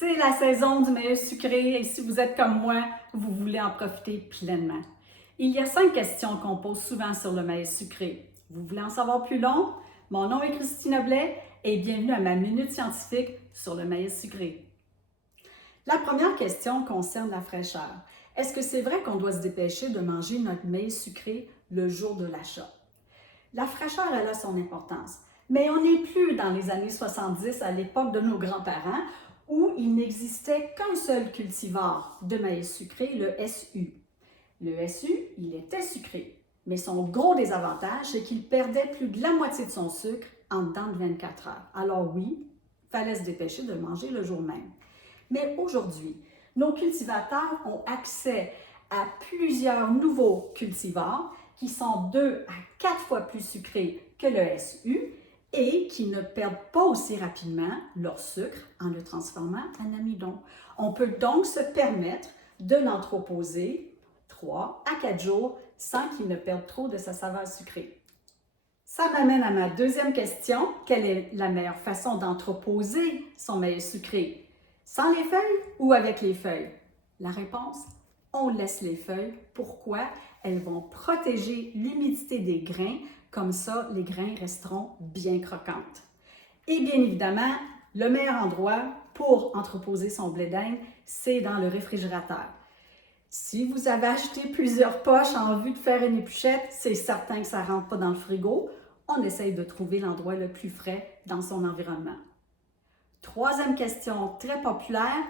C'est la saison du maïs sucré et si vous êtes comme moi, vous voulez en profiter pleinement. Il y a 5 questions qu'on pose souvent sur le maïs sucré. Vous voulez en savoir plus long? Mon nom est Christine Blais et bienvenue à ma minute scientifique sur le maïs sucré. La première question concerne la fraîcheur. Est-ce que c'est vrai qu'on doit se dépêcher de manger notre maïs sucré le jour de l'achat? La fraîcheur, elle a son importance, mais on n'est plus dans les années 70 à l'époque de nos grands-parents où il n'existait qu'un seul cultivar de maïs sucré, le SU. Le SU, il était sucré, mais son gros désavantage, c'est qu'il perdait plus de la moitié de son sucre en dedans de 24 heures. Alors oui, il fallait se dépêcher de le manger le jour même. Mais aujourd'hui, nos cultivateurs ont accès à plusieurs nouveaux cultivars qui sont 2 à 4 fois plus sucrés que le SU et qui ne perdent pas aussi rapidement leur sucre en le transformant en amidon. On peut donc se permettre de l'entreposer 3 à 4 jours sans qu'il ne perde trop de sa saveur sucrée. Ça m'amène à ma deuxième question. Quelle est la meilleure façon d'entreposer son maïs sucré? Sans les feuilles ou avec les feuilles? La réponse, on laisse les feuilles. Pourquoi? Elles vont protéger l'humidité des grains. Comme ça, les grains resteront bien croquantes. Et bien évidemment, le meilleur endroit pour entreposer son blé d'Inde, c'est dans le réfrigérateur. Si vous avez acheté plusieurs poches en vue de faire une épluchette, c'est certain que ça ne rentre pas dans le frigo. On essaye de trouver l'endroit le plus frais dans son environnement. Troisième question très populaire,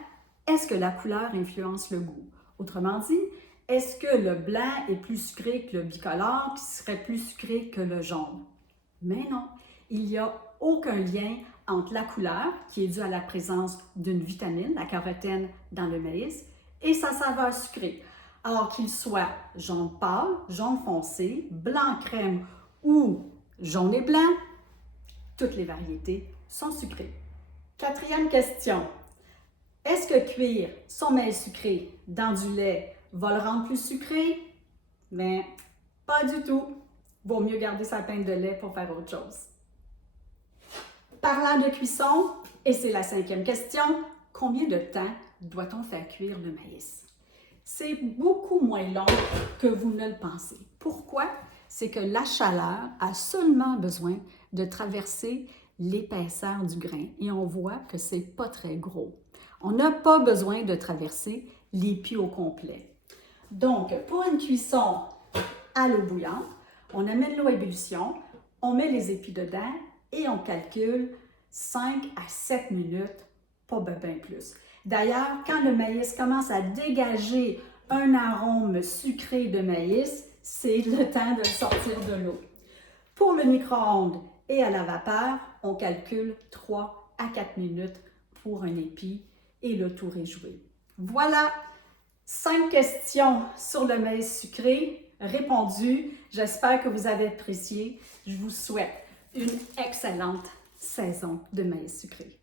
est-ce que la couleur influence le goût? Autrement dit, est-ce que le blanc est plus sucré que le bicolore qui serait plus sucré que le jaune? Mais non, il n'y a aucun lien entre la couleur, qui est due à la présence d'une vitamine, la carotène, dans le maïs, et sa saveur sucrée. Alors qu'il soit jaune pâle, jaune foncé, blanc crème ou jaune et blanc, toutes les variétés sont sucrées. Quatrième question. Est-ce que cuire son maïs sucré dans du lait va le rendre plus sucré? Mais pas du tout. Vaut mieux garder sa pinte de lait pour faire autre chose. Parlant de cuisson, et c'est la 5e question, combien de temps doit-on faire cuire le maïs? C'est beaucoup moins long que vous ne le pensez. Pourquoi? C'est que la chaleur a seulement besoin de traverser l'épaisseur du grain et on voit que c'est pas très gros. On n'a pas besoin de traverser l'épi au complet. Donc, pour une cuisson à l'eau bouillante, on amène l'eau à ébullition, on met les épis dedans et on calcule 5 à 7 minutes, pas bien plus. D'ailleurs, quand le maïs commence à dégager un arôme sucré de maïs, c'est le temps de le sortir de l'eau. Pour le micro-ondes et à la vapeur, on calcule 3 à 4 minutes pour un épi et le tour est joué. Voilà 5 questions sur le maïs sucré répondues. J'espère que vous avez apprécié. Je vous souhaite une excellente saison de maïs sucré.